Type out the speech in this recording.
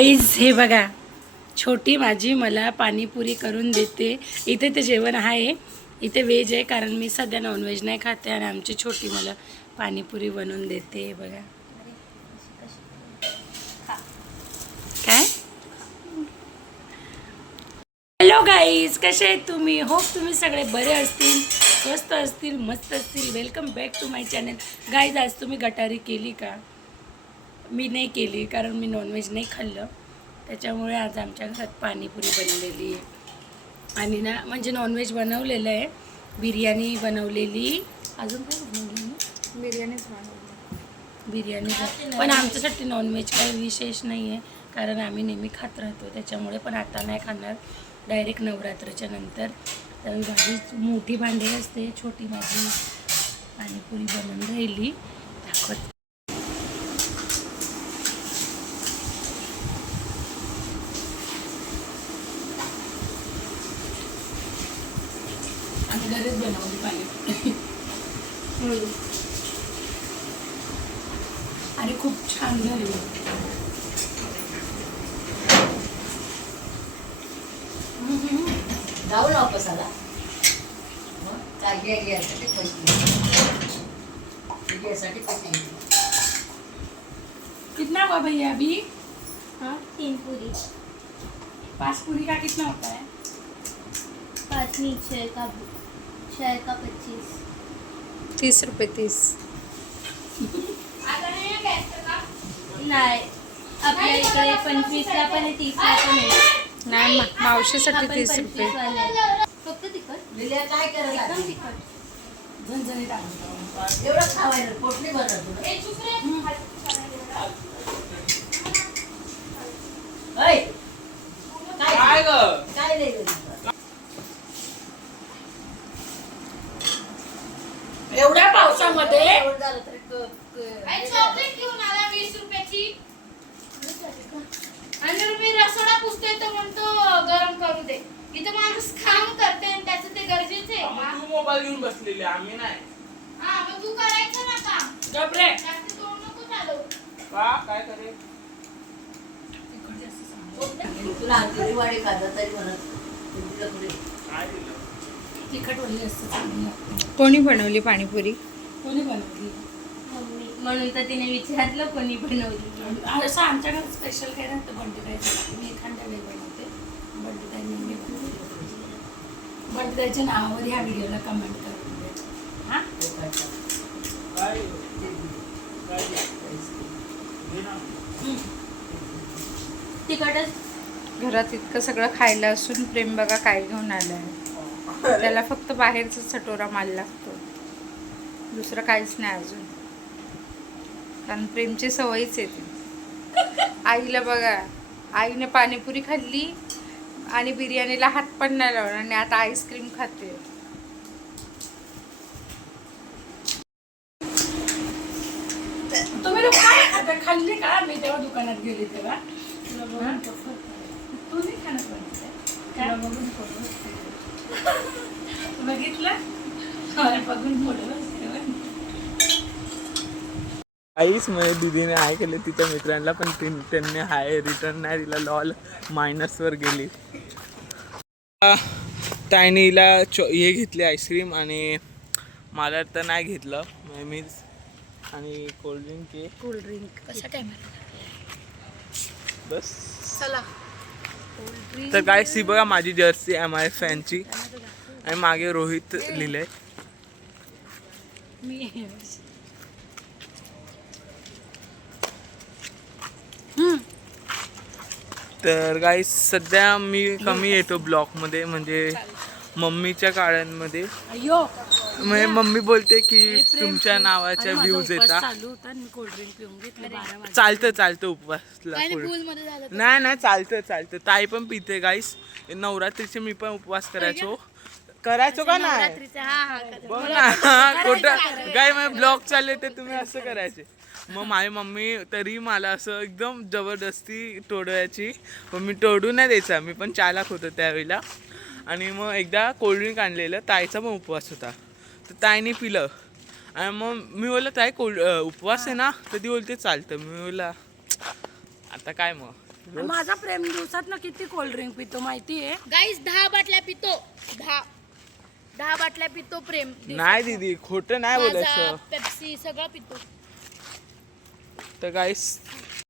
हे बघा, छोटी माझी मला पाणीपुरी करून देते. इथे ते जेवण आहे, इथे व्हेज आहे कारण मी सध्या नॉनव्हेज नाही खाते. आणि आमची छोटी मला पाणीपुरी बनवून देते. बघा काय. हॅलो गाईज, कसे आहेत तुम्ही? होप तुम्ही सगळे बरे असतील, स्वस्त असतील, मस्त असतील. Welcome back to my channel. Guys, आज तुम्ही गटारी केली का? मी नाही केली कारण मी नॉनव्हेज नाही खाल्लं, त्याच्यामुळे आज आमच्या घरात पाणीपुरी बनलेली आहे. आणि ना म्हणजे नॉनव्हेज बनवलेलं आहे, बिर्याणी बनवलेली, अजून काय बनवलेली? बिर्याणीच बनवली. बिर्याणी. पण आमच्यासाठी नॉनव्हेज काही विशेष नाही आहे कारण आम्ही नेहमी खात राहतो, त्याच्यामुळे. पण आता नाही खाणार, डायरेक्ट नवरात्राच्या नंतर. तर माझी मोठी भांडी असते, छोटी माझी पाणीपुरी बनवून राहिली, दाखवत. आणि घरीच बनवली पाणीपुरी आणि खूप छान झाली. जाऊ ना वापस आला कितना हुआ भैया अभी? हाँ 3 पूरी, 5 पूरी का कितना होता है? 5 नहीं, 6 का 25. 30 रुपये 30. नाही, आपल्या इकडे 25ला पण आहे, 30ला पण आहे. नाही, मावशीसाठी 30 रुपये. फक्त तिखट, काय करायला एकदम तिखट. झणझणीत आणतो. एवढं खावायला पोटली भरत तुला काय नाही ग एवढ्या पावसामध्ये झालं तरी चॉकलेट घेऊन आला 20 रुपयाची. आणि मी रसोडा पुसते तर म्हणतो गरम करू दे. इथं माणूस काम करते आणि त्याचं ते गरजेचं आहे का? तू मोबाईल घेऊन बसलेली, आम्ही नाही. हा, मग तू करायचं ना काम. गपरे. जास्त तोंड नको चालवू. का काय करे? तुला अंधेरी वाडी खाल्लं तरी म्हणत तुला पुढे काय दिलं? तिखट वल्ली असतं, चांगली लागते. कोणी बनवली पाणीपुरी? कोणी बनवली? मम्मी, म्हणून तर तिने विचारलं कोणी बनवली. असं आमच्याकडे स्पेशल काय नसतं, बंटीताईचं. मी एखाद्या वेळी बनवते, बंटीताई नेहमी बनवते. बंटीताईच्या नावावर ह्या व्हिडिओला कमेंट करून दे. हां, काय काय घे ना. तिखटच. घरात इतकं सगळं खायला असून प्रेम बघा काय घेऊन आलं आहे. त्याला फक्त बाहेरचा चटोरा माल लागतो, दुसरं काहीच नाही अजून. कारण प्रेमची सवयच येते. आईला बघा, आईने पाणीपुरी खाल्ली आणि बिर्याणीला हात पण नाही लावला आणि आता आईस्क्रीम खाते. तुम्ही लोक काय खाता? खाल्ली का? मी तेव्हा दुकानात गेली तेव्हा. हां? तू नाही खाणार बनवते? काय? बघितलं? मला बघून फोटो आईच म्हणजे दीदीने हाय केले तिच्या मित्रांना, पण त्यांनी हाय रिटर्न नाही दिला. लॉल मायनसवर गेली. त्याने हिला हे घेतली आईस्क्रीम आणि मला तर नाही घेतलं. मीच आणि कोल्ड्रिंक कसं काय बस. चला. तर काय सी बघा, माझी जर्सी MI फॅनची आणि मागे रोहित लिहिलंय. मी तर गाईस सध्या मी कमी येतो ब्लॉगमध्ये, म्हणजे मम्मीच्या काळांमध्ये. अयो, म्हणजे मम्मी बोलते की तुमच्या नावाच्या व्ह्यूज येतात. चालू होता आणि मी कोल्ड्रिंक पिऊन घेतलं 12 वाजता. चालतं उपवासला. नाही चालतं. ताई पण पिते गाईस. नवरात्रीचे मी पण उपवास करायचो का नाही? बघ ना कुठं काय मग ब्लॉग चालले ते तुम्ही असं करायचे. मग माझी मम्मी तरी मला असं एकदम जबरदस्ती तोडवायची, पण मी तोडू नाही द्यायचा. मी पण चालाक होतो त्यावेळेला. आणि मग एकदा कोल्ड्रिंक आणलेलं, ताईचा पण उपवास होता, तर ताईने पिलं. आणि मग मी बोललं ताई उपवास आहे ना, तर ती बोलते चालतं. मी बोलला आता काय मग माझा प्रेम दिवसात ना किती कोल्ड्रिंक पितो माहिती आहे? गाईस 10 बाटल्या पितो 10 बाटल्या पितो प्रेम नाही दीदी खोटं नाही बोलायचं. पेप्सी सगळं पितो. तर गाईस